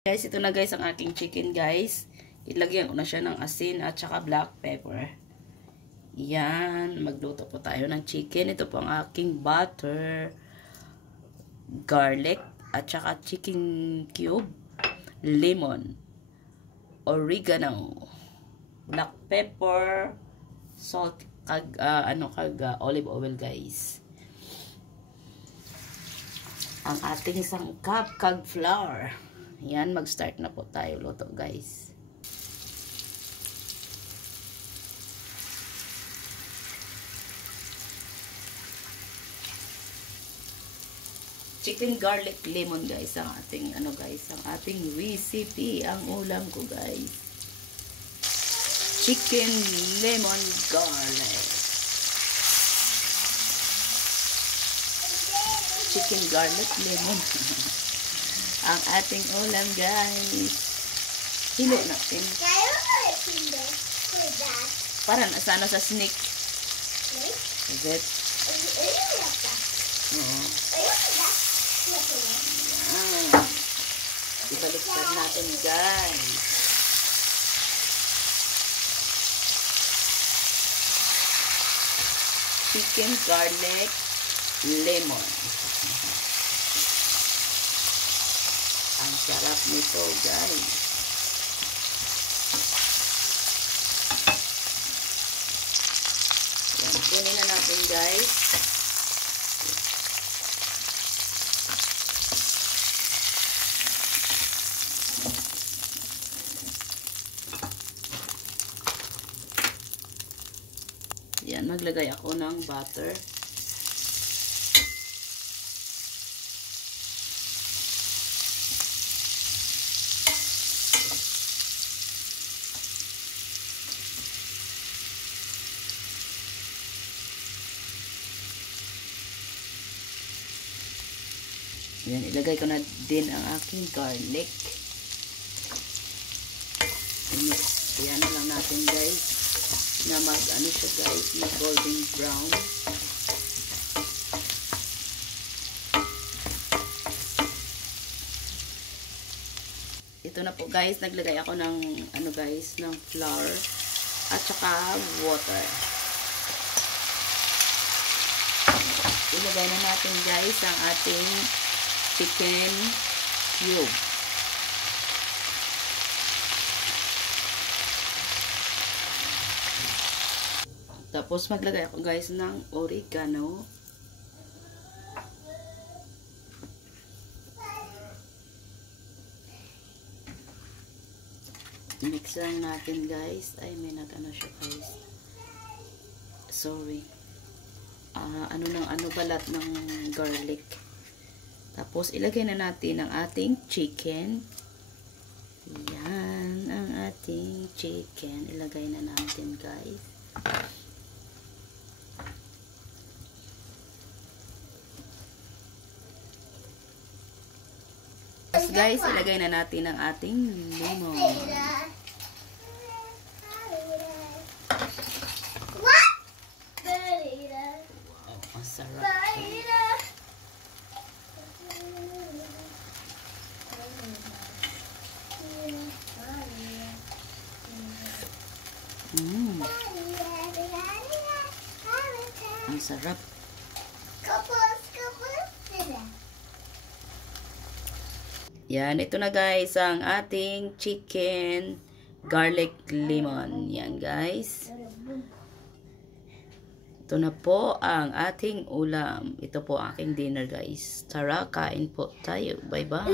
Guys, ito na guys ang aking chicken guys. Ilagyan ko na siya ng asin at saka black pepper. Yan, magluto po tayo ng chicken. Ito po ang aking butter, garlic at saka chicken cube, lemon, oregano, black pepper, salt, olive oil guys. Ang ating sangkap kag flour. Yan, mag-start na po tayo luto guys. Chicken garlic lemon guys ang ating ang ating recipe, ang ulam ko guys. Chicken lemon garlic. Chicken garlic lemon. Ang ating ulam guys. Hilo natin. Para na sana sa snake. Is it? Oo. Yan. Ibaliktad natin guys. Chicken garlic lemon. Ang sarap nito guys. Yan, kunin na natin guys. Yan, maglagay ako ng butter. Yan, ilagay ko na din ang aking garlic. Yan na lang natin guys. Na mag-ano siya guys, mag golden brown. Ito na po guys, naglagay ako ng ng flour at saka water. Ilagay na natin guys ang ating chicken cube. Tapos maglagay ako guys ng oregano. Mix lang natin guys. Ay, may nag-ano siya guys. Sorry. Balat ng garlic. Tapos, ilagay na natin ang ating chicken. Yan, ang ating chicken. Ilagay na natin, guys. Tapos, guys, ilagay na natin ang ating lemon. Wow, ang sarap. Ang sarap. Yan, ito na guys ang ating chicken garlic lemon. Yan guys. Ito na po ang ating ulam. Ito po ang aking dinner guys. Tara, kain po tayo. Bye bye.